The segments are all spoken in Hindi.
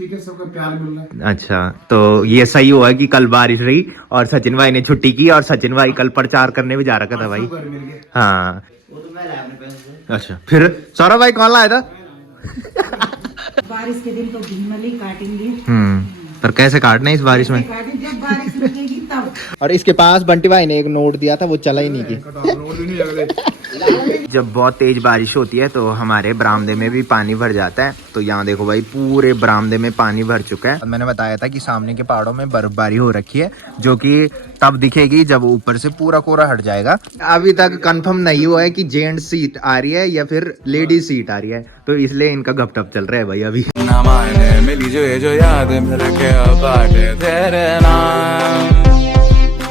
ठीक है, सबका प्यार मिल रहा है। अच्छा, तो ये सही हुआ कि कल बारिश रही और सचिन भाई ने छुट्टी की और सचिन भाई कल प्रचार करने भी जा रखा था भाई। हाँ, वो तो मैं लाया अपने पैसे से। अच्छा, फिर सौरभ भाई कौन लाया था? बारिश के दिन तो घुमली काटेंगे। पर कैसे काटना है इस बारिश में? काटें जब बारिश रुकेगी तब। और इसके पास बंटी भाई ने एक नोट दिया था, वो चला ही नहीं की। जब बहुत तेज बारिश होती है तो हमारे बरामदे में भी पानी भर जाता है। तो यहाँ देखो भाई, पूरे बरामदे में पानी भर चुका है। मैंने बताया था कि सामने के पहाड़ों में बर्फबारी हो रखी है, जो कि तब दिखेगी जब ऊपर से पूरा कोहरा हट जाएगा। अभी तक कंफर्म नहीं हुआ है कि जेंट्स सीट आ रही है या फिर लेडीज सीट आ रही है, तो इसलिए इनका गपटप चल रहा है भाई अभी। मिली जो याद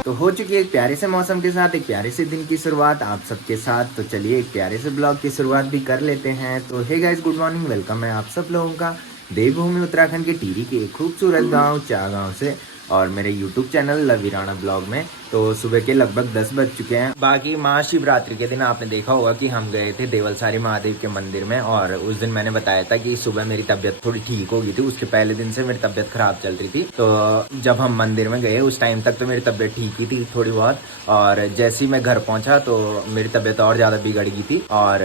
तो हो चुकी है एक प्यारे से मौसम के साथ एक प्यारे से दिन की शुरुआत आप सबके साथ। तो चलिए एक प्यारे से ब्लॉग की शुरुआत भी कर लेते हैं। तो hey guys, good morning, welcome है आप सब लोगों का देवभूमि उत्तराखंड के टिहरी के एक खूबसूरत गांव चागांव से और मेरे यूट्यूब चैनल लवीराना ब्लॉग में। तो सुबह के लगभग 10 बज चुके हैं। बाकी महाशिवरात्रि के दिन आपने देखा होगा कि हम गए थे देवलसारी महादेव के मंदिर में, और उस दिन मैंने बताया था कि सुबह मेरी तबीयत थोड़ी ठीक हो गई थी। उसके पहले दिन से मेरी तबीयत खराब चल रही थी। तो जब हम मंदिर में गए उस टाइम तक तो मेरी तबीयत ठीक ही थी थोड़ी बहुत, और जैसे ही मैं घर पहुंचा तो मेरी तबीयत और ज़्यादा बिगड़ गई थी। और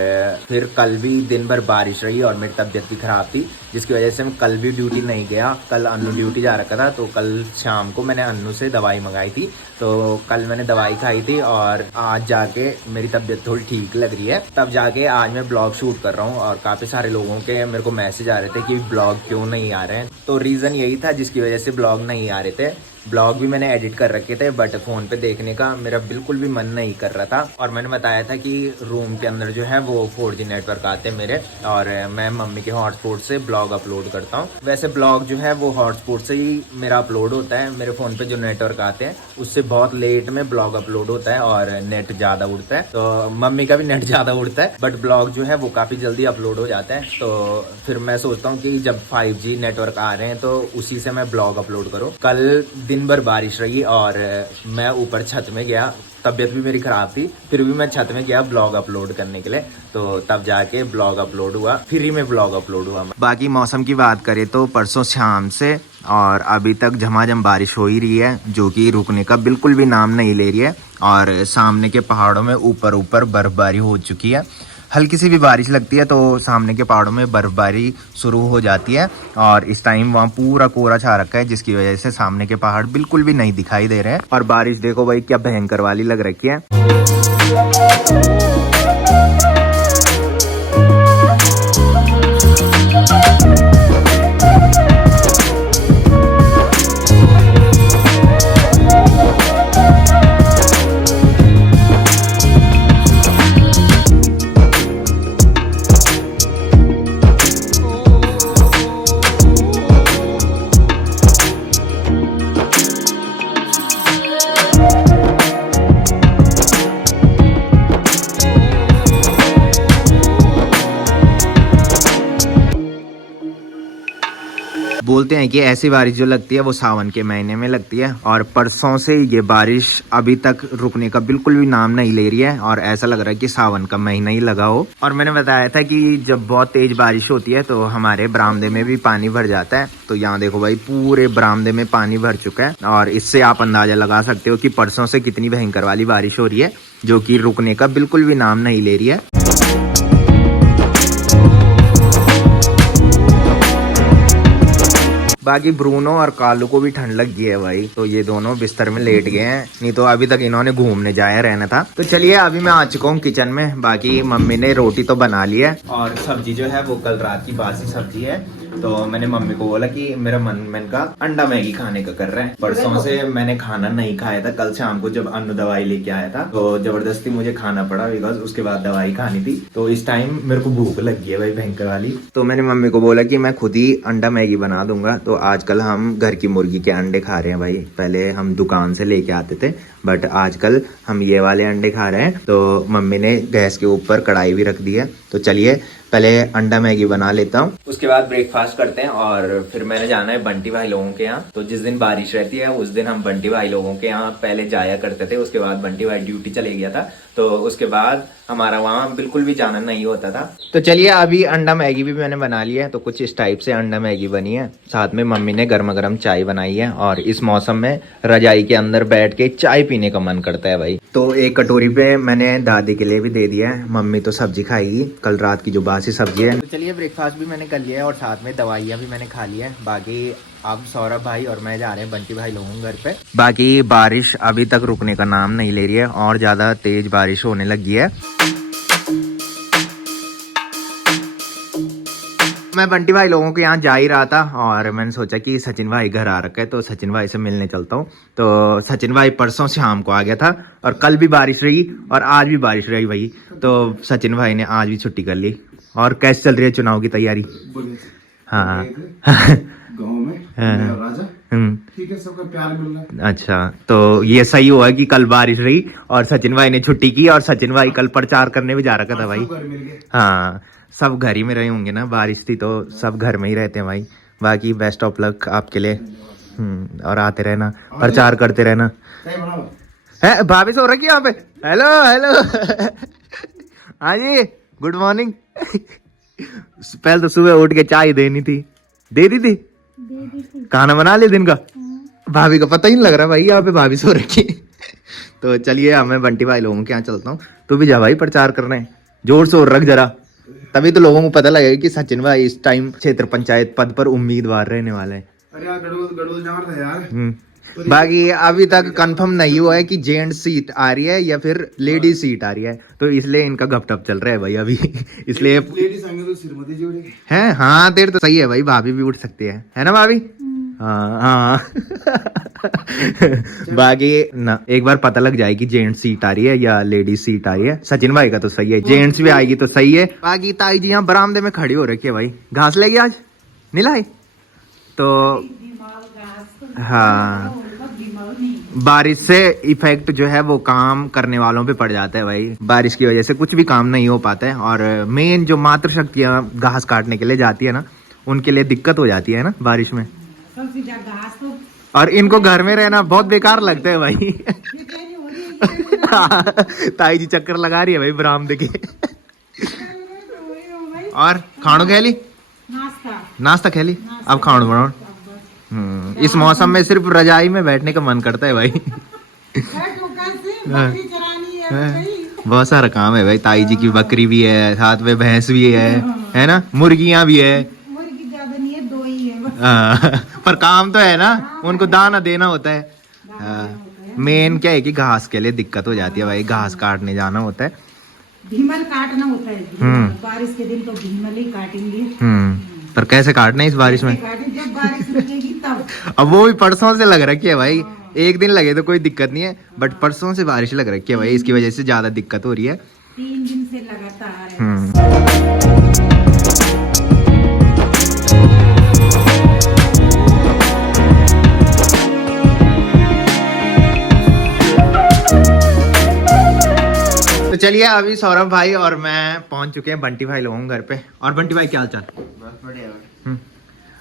फिर कल भी दिन भर बारिश रही और मेरी तबीयत भी खराब थी, जिसकी वजह से मैं कल भी ड्यूटी नहीं गया। कल अन्नू ड्यूटी जा रखा था, तो कल शाम को मैंने अन्नू से दवाई मंगाई थी। तो कल मैंने दवाई खाई थी और आज जाके मेरी तबीयत थोड़ी ठीक लग रही है। तब जाके आज मैं ब्लॉग शूट कर रहा हूँ, और काफ़ी सारे लोगों के मेरे को मैसेज आ रहे थे कि ब्लॉग क्यों नहीं आ रहे हैं। तो रीज़न यही था जिसकी वजह से ब्लॉग नहीं आ रहे थे। ब्लॉग भी मैंने एडिट कर रखे थे, बट फ़ोन पे देखने का मेरा बिल्कुल भी मन नहीं कर रहा था। और मैंने बताया था कि रूम के अंदर जो है वो 4G नेटवर्क आते हैं मेरे, और मैं मम्मी के हॉटस्पॉट से ब्लॉग अपलोड करता हूँ। वैसे ब्लॉग जो है वो हॉटस्पॉट से ही मेरा अपलोड होता है। मेरे फ़ोन पे जो नेटवर्क आते हैं उससे बहुत लेट में ब्लॉग अपलोड होता है और नेट ज़्यादा उड़ता है। तो मम्मी का भी नेट ज़्यादा उड़ता है, बट ब्लॉग जो है वो काफ़ी जल्दी अपलोड हो जाता है। तो फिर मैं सोचता हूँ कि जब 5G नेटवर्क आ रहे हैं तो उसी से मैं ब्लॉग अपलोड करूँ। कल दिन भर बारिश रही और मैं ऊपर छत में गया, तबीयत भी मेरी ख़राब थी, फिर भी मैं छत में गया ब्लॉग अपलोड करने के लिए। तो तब जाके ब्लॉग अपलोड हुआ, फ्री में ब्लॉग अपलोड हुआ। बाकी मौसम की बात करें तो परसों शाम से और अभी तक झमाझम बारिश हो ही रही है, जो कि रुकने का बिल्कुल भी नाम नहीं ले रही है। और सामने के पहाड़ों में ऊपर ऊपर बर्फबारी हो चुकी है। हल्की सी भी बारिश लगती है तो सामने के पहाड़ों में बर्फबारी शुरू हो जाती है, और इस टाइम वहाँ पूरा कोहरा छा रखा है, जिसकी वजह से सामने के पहाड़ बिल्कुल भी नहीं दिखाई दे रहे हैं। और बारिश देखो भाई क्या भयंकर वाली लग रखी है। बोलते हैं कि ऐसी बारिश जो लगती है वो सावन के महीने में लगती है, और परसों से ये बारिश अभी तक रुकने का बिल्कुल भी नाम नहीं ले रही है, और ऐसा लग रहा है कि सावन का महीना ही लगा हो। और मैंने बताया था कि जब बहुत तेज बारिश होती है तो हमारे बरामदे में भी पानी भर जाता है। तो यहाँ देखो भाई, पूरे बरामदे में पानी भर चुका है, और इससे आप अंदाजा लगा सकते हो कि परसों से कितनी भयंकर वाली बारिश हो रही है, जो कि रुकने का बिल्कुल भी नाम नहीं ले रही है। बाकी ब्रूनो और कालू को भी ठंड लग गई है भाई, तो ये दोनों बिस्तर में लेट गए हैं, नहीं तो अभी तक इन्होंने घूमने जाया रहना था। तो चलिए अभी मैं आ चुका हूँ किचन में। बाकी मम्मी ने रोटी तो बना ली है, और सब्जी जो है वो कल रात की बासी सब्जी है। तो मैंने मम्मी को बोला कि मेरा मन का अंडा मैगी खाने का कर रहा है। परसों से मैंने खाना नहीं खाया था। कल शाम को जब अन्नू दवाई लेके आया था तो जबरदस्ती मुझे खाना पड़ा, बिकॉज उसके बाद दवाई खानी थी। तो इस टाइम मेरे को भूख लग गई है भाई भयंकर वाली। तो मैंने मम्मी को बोला कि मैं खुद ही अंडा मैगी बना दूंगा। तो आजकल हम घर की मुर्गी के अंडे खा रहे हैं भाई। पहले हम दुकान से लेके आते थे, बट आजकल हम ये वाले अंडे खा रहे हैं। तो मम्मी ने गैस के ऊपर कढ़ाई भी रख दी है। तो चलिए पहले अंडा मैगी बना लेता हूँ, उसके बाद ब्रेकफास्ट करते हैं, और फिर मैंने जाना है बंटी भाई लोगों के यहाँ। तो जिस दिन बारिश रहती है उस दिन हम बंटी भाई लोगों के यहाँ पहले जाया करते थे, उसके बाद बंटी भाई ड्यूटी चले गया था तो उसके बाद हमारा वहाँ बिल्कुल भी जाना नहीं होता था। तो चलिए अभी अंडा मैगी भी मैंने बना लिया है, तो कुछ इस टाइप से अंडा मैगी बनी है। साथ में मम्मी ने गर्मा गर्म चाय बनाई है और इस मौसम में रजाई के अंदर बैठ के चाय पीने का मन करता है भाई। तो एक कटोरी पे मैंने दादी के लिए भी दे दिया है, मम्मी तो सब्जी खाएगी, कल रात की जो बासी सब्जी है। तो चलिए ब्रेकफास्ट भी मैंने कर लिया है और साथ में दवाइयाँ भी मैंने खा ली है। बाकी अब सौरभ भाई और मैं जा रहे हैं बंटी भाई लोगों के घर पे। बाकी बारिश अभी तक रुकने का नाम नहीं ले रही है और ज्यादा तेज बारिश होने लगी है। मैं बंटी भाई लोगों के यहाँ जा ही रहा था और मैंने सोचा कि सचिन भाई घर आ रखे, तो सचिन भाई से मिलने चलता हूँ। तो सचिन भाई परसों शाम को आ गया था और कल भी बारिश रही और आज भी बारिश रही भाई। तो सचिन भाई ने आज भी छुट्टी कर ली। और कैसे चल रही है चुनाव की तैयारी? हाँ गाँव में राजा ठीक है, सबका प्यार मिल रहा है। अच्छा, तो ये सही हुआ कि कल बारिश रही और सचिन भाई ने छुट्टी की और सचिन भाई कल प्रचार करने भी जा रखा था भाई। हाँ, सब घर ही में रहे होंगे ना, बारिश थी तो सब घर में ही रहते हैं भाई। बाकी बेस्ट ऑफ लक आपके लिए। और आते रहना, प्रचार करते रहना। है भाभी सो रखी यहाँ पे? हेलो हेलो हाँ जी, गुड मॉर्निंग। पहले तो सुबह उठ के चाय देनी थी, दे दी थी? खाना बना ले दिन का? भाभी का पता ही नहीं लग रहा भाई यहाँ पे भाभी सो रखी। तो चलिए मैं बंटी भाई लोगों के यहाँ चलता हूँ। तू भी जा भाई प्रचार करने, जोर शोर रख जरा, तभी तो लोगों को पता लगेगा कि सचिन भाई इस टाइम क्षेत्र पंचायत पद पर उम्मीदवार रहने वाले हैं। अरे यार गड़बड़ जा रहा है यार। बाकी अभी तक कंफर्म नहीं हुआ है कि जेंट्स सीट आ रही है या फिर लेडीज सीट आ रही है, तो इसलिए इनका गपटप चल रहा है भाई अभी। इसलिए लेडीज आएंगे तो श्रीमती जी उड़ेगी है। हाँ तेरे तो सही है भाई, भाभी भी उठ सकती है ना भाभी? हाँ हाँ। बाकी ना एक बार पता लग जाए कि जेंट्स सीट आ रही है या लेडीज सीट आ रही है। सचिन भाई का तो सही है, जेंट्स भी आएगी तो सही है। बाकी ताई जी यहाँ बरामदे में खड़ी हो रखी है भाई, घास लेगी आज नहीं लाई तो। हाँ, बारिश से इफेक्ट जो है वो काम करने वालों पे पड़ जाता है भाई। बारिश की वजह से कुछ भी काम नहीं हो पाता है और मेन जो मातृ शक्तियाँ घास काटने के लिए जाती है ना, उनके लिए दिक्कत हो जाती है ना बारिश में। और इनको घर में रहना बहुत बेकार लगता है भाई। ताई जी चक्कर लगा रही है भाई बरामदे के। और खाणो खेली? नाश्ता खेली? अब खाणो बनाओ। इस मौसम में सिर्फ रजाई में बैठने का मन करता है भाई। बहुत सारा काम है भाई। ताई जी की बकरी भी है, साथ में भैंस भी है ना, मुर्गियां भी है। मुर्गी ज्यादा नहीं है, 2 ही है। पर काम तो है ना, उनको दाना देना होता है। मेन क्या है कि घास के लिए दिक्कत हो जाती है भाई, घास काटने जाना होता है, भीमल काटना होता है। बारिश के दिन तो भीमल ही काटेंगे। पर कैसे काटना है इस बारिश में? जब बारिश रुकेगी तब। अब वो भी परसों से लग रखी है भाई, एक दिन लगे तो कोई दिक्कत नहीं है, बट परसों से बारिश लग रखी है भाई, इसकी वजह से ज्यादा दिक्कत हो रही है। 3 दिन से लगातार है। तो चलिए अभी सौरभ भाई और मैं पहुंच चुके हैं बंटी भाई लोगों के घर पे। और बंटी भाई क्या हाल चाल? बस बढ़िया।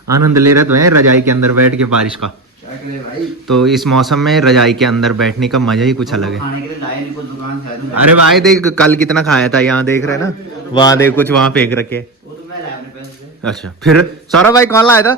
आनंद ले रहे तो है रजाई के अंदर बैठ के बारिश का। क्या करे भाई, तो इस मौसम में रजाई के अंदर बैठने का मजा ही कुछ अलग है। खाने के लिए लाए नहीं कुछ दुकान से। अरे भाई देख कल कितना खाया था, यहाँ देख रहे ना, वहाँ देख कुछ वहाँ फेंक रखे। वो तो मैं लाया अपने पैसे से। अच्छा, फिर सौरभ भाई कौन लाया था?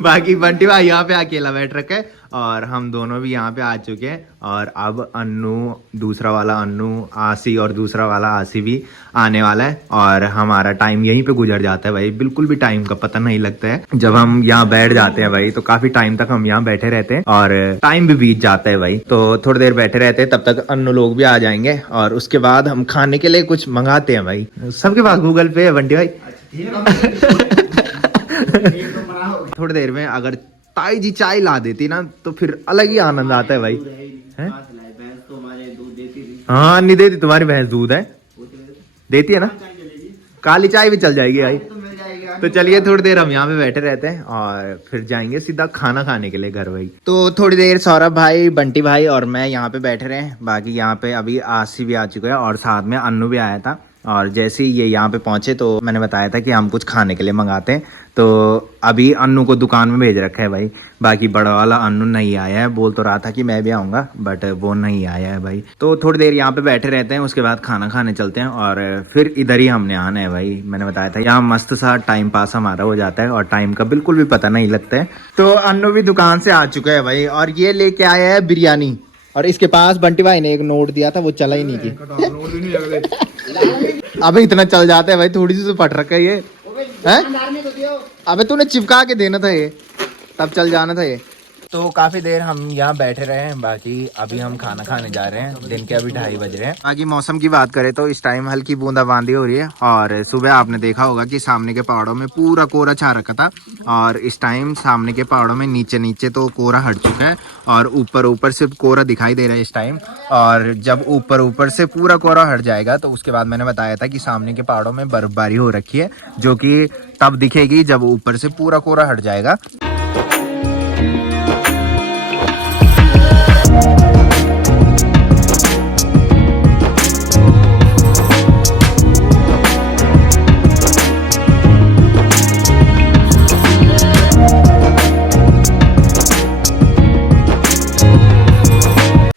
बाकी बंटी भाई यहाँ पे अकेला बैठ रखा है और हम दोनों भी यहाँ पे आ चुके हैं। और अब अन्नू, दूसरा वाला अन्नू, आसी और दूसरा वाला आसी भी आने वाला है और हमारा टाइम यहीं पे गुजर जाता है भाई। बिल्कुल भी टाइम का पता नहीं लगता है। जब हम यहाँ बैठ जाते हैं भाई तो काफी टाइम तक हम यहाँ बैठे रहते हैं और टाइम भी बीत जाता है भाई। तो थोड़ी देर बैठे रहते हैं, तब तक अन्नू लोग भी आ जाएंगे और उसके बाद हम खाने के लिए कुछ मंगाते हैं भाई। सबके पास गूगल पे है बंटी भाई। थोड़ी देर में अगर ताई जी चाय ला देती ना तो फिर अलग ही आनंद आता है भाई। हैं? हाँ नहीं देती, तुम्हारी भैंस दूध है देती है ना, काली चाय भी चल जाएगी भाई। तो चलिए थोड़ी देर हम यहाँ पे बैठे रहते हैं और फिर जाएंगे सीधा खाना खाने के लिए घर भाई। तो थोड़ी देर सौरभ भाई, बंटी भाई और मैं यहाँ पे बैठे रहे। बाकी यहाँ पे अभी आसी भी आ चुका है और साथ में अन्नू भी आया था और जैसे ही ये यहाँ पे पहुंचे तो मैंने बताया था कि हम कुछ खाने के लिए मंगाते हैं। तो अभी अन्नू को दुकान में भेज रखा है भाई। बाकी बड़ा वाला अन्नू नहीं आया है, बोल तो रहा था कि मैं भी आऊँगा बट वो नहीं आया है भाई। तो थोड़ी देर यहाँ पे बैठे रहते हैं, उसके बाद खाना खाने चलते हैं और फिर इधर ही हमने आना है भाई। मैंने बताया था यहाँ मस्त सा टाइम पास हमारा हो जाता है और टाइम का बिल्कुल भी पता नहीं लगता है। तो अन्नू भी दुकान से आ चुका है भाई और ये लेके आया है बिरयानी। और इसके पास बंटी भाई ने एक नोट दिया था, वो चला ही नहीं की। अबे इतना चल जाता है भाई, थोड़ी सी तो पट रखा है ये है। अबे तूने चिपका के देना था ये, तब चल जाना था ये। तो काफी देर हम यहाँ बैठे रहे हैं, बाकी अभी हम खाना खाने जा रहे हैं। दिन के अभी 2:30 बज रहे हैं। बाकी मौसम की बात करें तो इस टाइम हल्की बूंदाबांदी हो रही है और सुबह आपने देखा होगा कि सामने के पहाड़ों में पूरा कोहरा छा रखा था और इस टाइम सामने के पहाड़ों में नीचे नीचे तो कोहरा हट चुका है और ऊपर सिर्फ कोहरा दिखाई दे रहा है इस टाइम। और जब ऊपर से पूरा कोहरा हट जाएगा तो उसके बाद मैंने बताया था कि सामने के पहाड़ों में बर्फबारी हो रखी है, जो कि तब दिखेगी जब ऊपर से पूरा कोहरा हट जाएगा।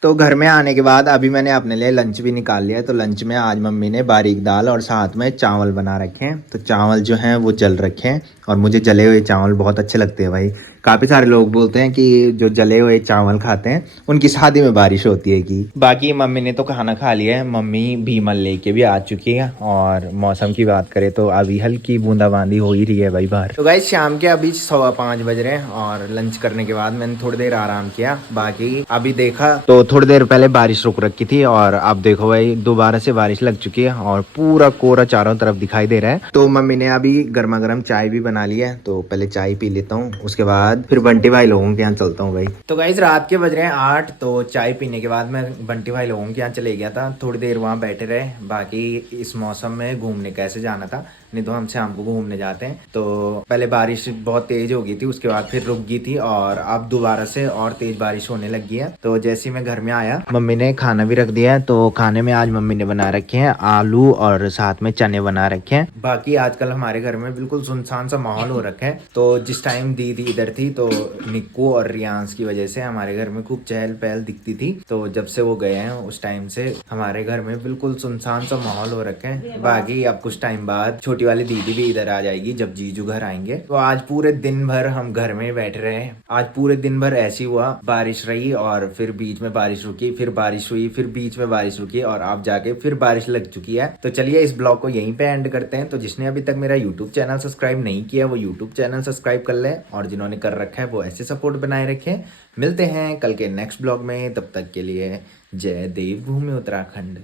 तो घर में आने के बाद अभी मैंने अपने लिए लंच भी निकाल लिया है। तो लंच में आज मम्मी ने बारीक दाल और साथ में चावल बना रखे हैं। तो चावल जो हैं वो जल रखे हैं और मुझे जले हुए चावल बहुत अच्छे लगते हैं भाई। काफ़ी सारे लोग बोलते हैं कि जो जले हुए चावल खाते हैं उनकी शादी में बारिश होती है कि। बाकी मम्मी ने तो खाना खा लिया है, मम्मी भीमल लेके भी आ चुकी है। और मौसम की बात करें तो अभी हल्की बूंदाबांदी हो ही रही है भाई बाहर। तो गाइस शाम के अभी 5:15 बज रहे हैं और लंच करने के बाद मैंने थोड़ी देर आराम किया। बाकी अभी देखा तो थोड़ी देर पहले बारिश रुक रखी थी और अब देखो भाई दोबारा से बारिश लग चुकी है और पूरा कोहरा चारों तरफ दिखाई दे रहा है। तो मम्मी ने अभी गर्मा गर्म चाय भी बना ली है, तो पहले चाय पी लेता हूँ, उसके बाद फिर बंटी भाई लोगों के यहाँ चलता हूँ भाई। तो गाइस रात के बज रहे हैं 8। तो चाय पीने के बाद मैं बंटी भाई लोगों के यहाँ चले गया था, थोड़ी देर वहाँ बैठे रहे। बाकी इस मौसम में घूमने कैसे जाना था, नहीं तो हम शाम को घूमने जाते हैं। तो पहले बारिश बहुत तेज हो गई थी, उसके बाद फिर रुक गई थी और अब दोबारा से और तेज बारिश होने लगी है। तो जैसे ही मैं घर में आया मम्मी ने खाना भी रख दिया है। तो खाने में आज मम्मी ने बना रखे हैं आलू और साथ में चने बना रखे हैं। बाकी आजकल हमारे घर में बिल्कुल सुनसान सा माहौल हो रखा है। तो जिस टाइम दीदी इधर थी तो निक्कू और रियांश की वजह से हमारे घर में खूब चहल पहल दिखती थी। तो जब से वो गए हैं उस टाइम से हमारे घर में बिल्कुल सुनसान सा माहौल हो रखा है। बाकी अब कुछ टाइम बाद छोटी वाली दीदी भी इधर आ जाएगी जब जीजू घर आएंगे। तो आज पूरे दिन भर हम घर में बैठे रहे। आज पूरे दिन भर ऐसी हुआ, बारिश रही और फिर बीच में बारिश रुकी, फिर बारिश हुई, फिर बीच में बारिश रुकी और अब जाके फिर बारिश लग चुकी है। तो चलिए इस ब्लॉग को यहीं पे एंड करते हैं। तो जिसने अभी तक मेरा यूट्यूब चैनल सब्सक्राइब नहीं किया वो यूट्यूब चैनल सब्सक्राइब कर ले और जिन्होंने कर रखा है वो ऐसे सपोर्ट बनाए रखें। मिलते हैं कल के नेक्स्ट ब्लॉग में, तब तक के लिए जय देवभूमि उत्तराखंड।